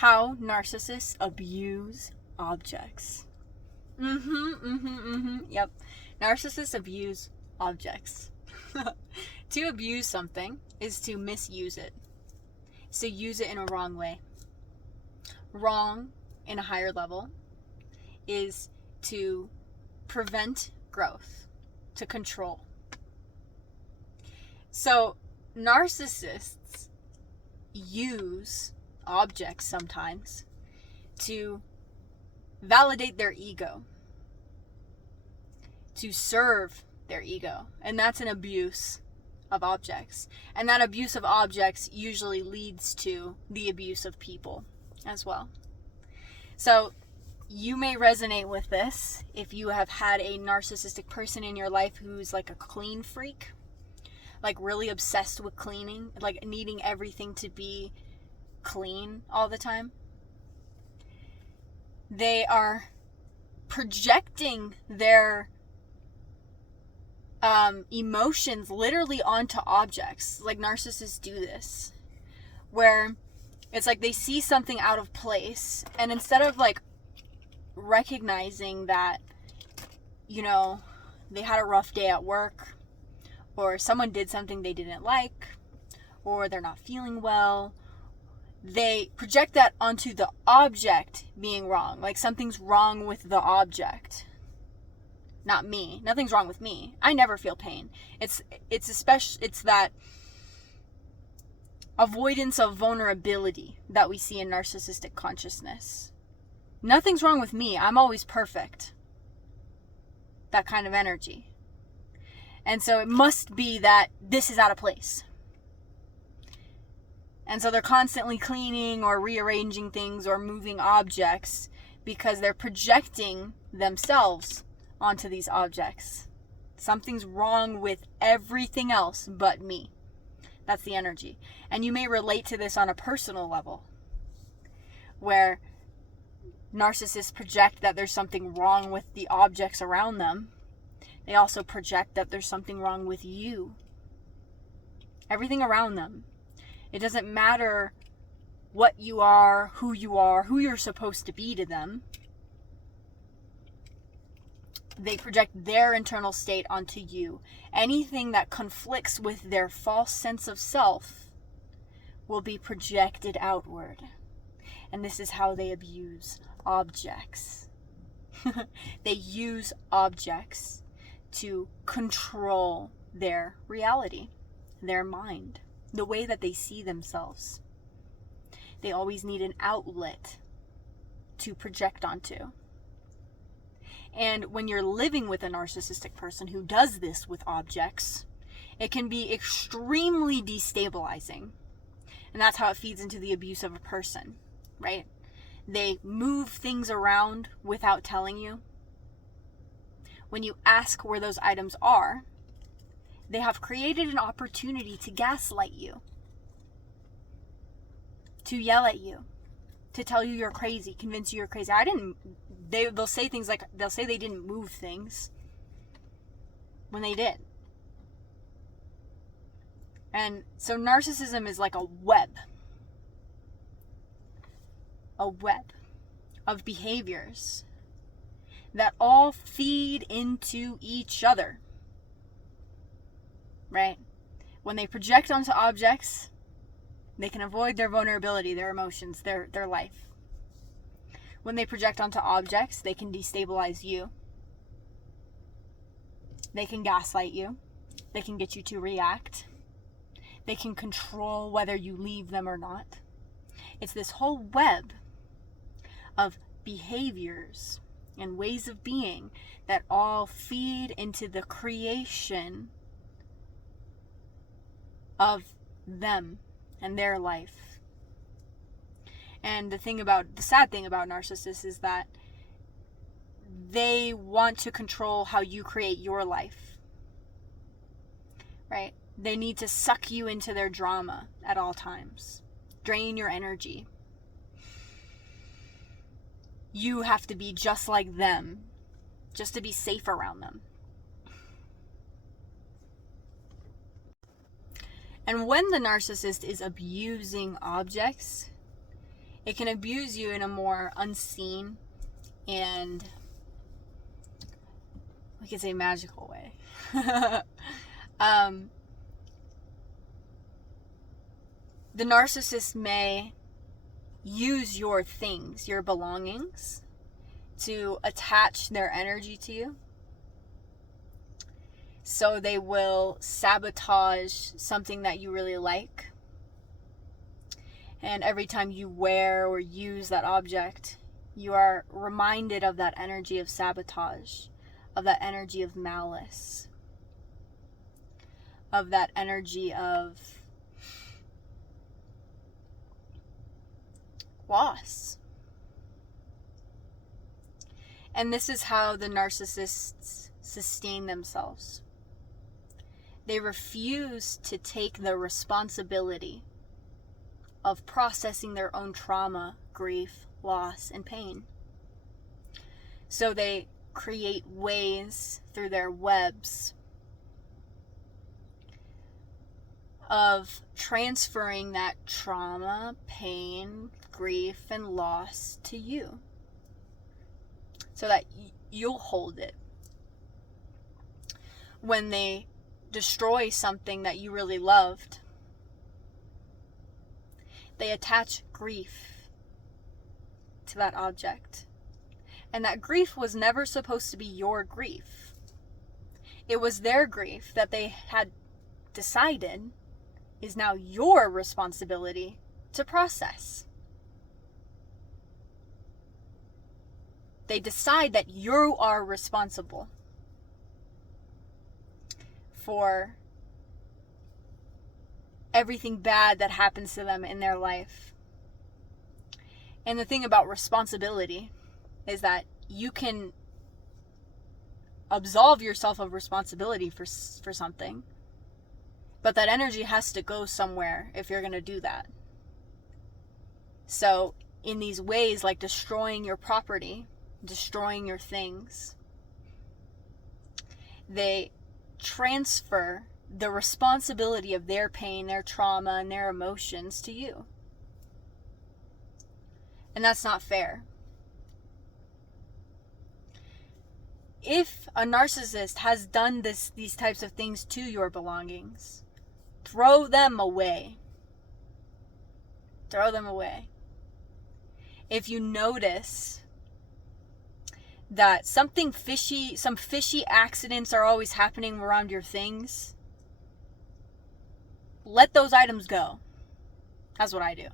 How narcissists abuse objects. Yep. Narcissists abuse objects. To abuse something is to misuse it. It's to use it in a wrong way. Wrong in a higher level is to prevent growth, to control. So narcissists use objects sometimes to validate their ego, to serve their ego, and that's an abuse of objects. And that abuse of objects usually leads to the abuse of people as well. So you may resonate with this if you have had a narcissistic person in your life who's like a clean freak, like really obsessed with cleaning, like needing everything to be clean all the time. They are projecting their emotions literally onto objects. Like narcissists do this, where it's like they see something out of place, and instead of like recognizing that, you know, they had a rough day at work, or someone did something they didn't like, or they're not feeling well, they project that onto the object being wrong. Like something's wrong with the object, not me. Nothing's wrong with me. I never feel pain. It's that avoidance of vulnerability that we see in narcissistic consciousness. Nothing's wrong with me. I'm always perfect. That kind of energy. And so it must be that this is out of place. And so they're constantly cleaning or rearranging things or moving objects because they're projecting themselves onto these objects. Something's wrong with everything else but me. That's the energy. And you may relate to this on a personal level, where narcissists project that there's something wrong with the objects around them. They also project that there's something wrong with you. Everything around them. It doesn't matter what you are, who you're supposed to be to them. They project their internal state onto you. Anything that conflicts with their false sense of self will be projected outward. And this is how they abuse objects. They use objects to control their reality, their mind, the way that they see themselves. They always need an outlet to project onto. And when you're living with a narcissistic person who does this with objects, it can be extremely destabilizing. And that's how it feeds into the abuse of a person, right? They move things around without telling you. When you ask where those items are, they have created an opportunity to gaslight you, to yell at you, to tell you you're crazy, convince you you're crazy. They'll say things like, they'll say they didn't move things when they did. And so narcissism is like a web of behaviors that all feed into each other, right? When they project onto objects, they can avoid their vulnerability, their emotions, their life. When they project onto objects, they can destabilize you. They can gaslight you. They can get you to react. They can control whether you leave them or not. It's this whole web of behaviors and ways of being that all feed into the creation of them and their life. And the sad thing about narcissists is that they want to control how you create your life, right? They need to suck you into their drama at all times, drain your energy. You have to be just like them, just to be safe around them. And when the narcissist is abusing objects, It can abuse you in a more unseen and, we could say, magical way. The narcissist may use your things, your belongings, to attach their energy to you. So they will sabotage something that you really like. And every time you wear or use that object, you are reminded of that energy of sabotage, of that energy of malice, of that energy of loss. And this is how the narcissists sustain themselves. They refuse to take the responsibility of processing their own trauma, grief, loss, and pain. So they create ways through their webs of transferring that trauma, pain, grief, and loss to you, so that you'll hold it. When they destroy something that you really loved, they attach grief to that object. And that grief was never supposed to be your grief. It was their grief that they had decided is now your responsibility to process. They decide that you are responsible for everything bad that happens to them in their life. And the thing about responsibility is that you can absolve yourself of responsibility for something, but that energy has to go somewhere if you're going to do that. So in these ways, like destroying your property, destroying your things, they transfer the responsibility of their pain, their trauma, and their emotions to you. And that's not fair. If a narcissist has done these types of things to your belongings, throw them away. Throw them away. If you notice that some fishy accidents are always happening around your things, let those items go. That's what I do.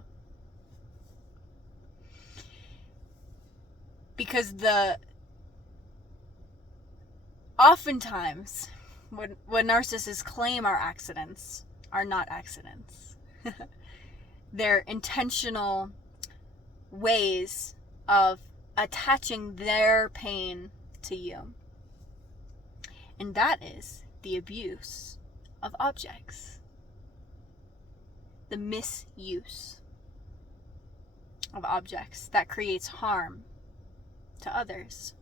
Because oftentimes what narcissists claim are accidents are not accidents. They're intentional ways of attaching their pain to you. And that is the abuse of objects. The misuse of objects that creates harm to others.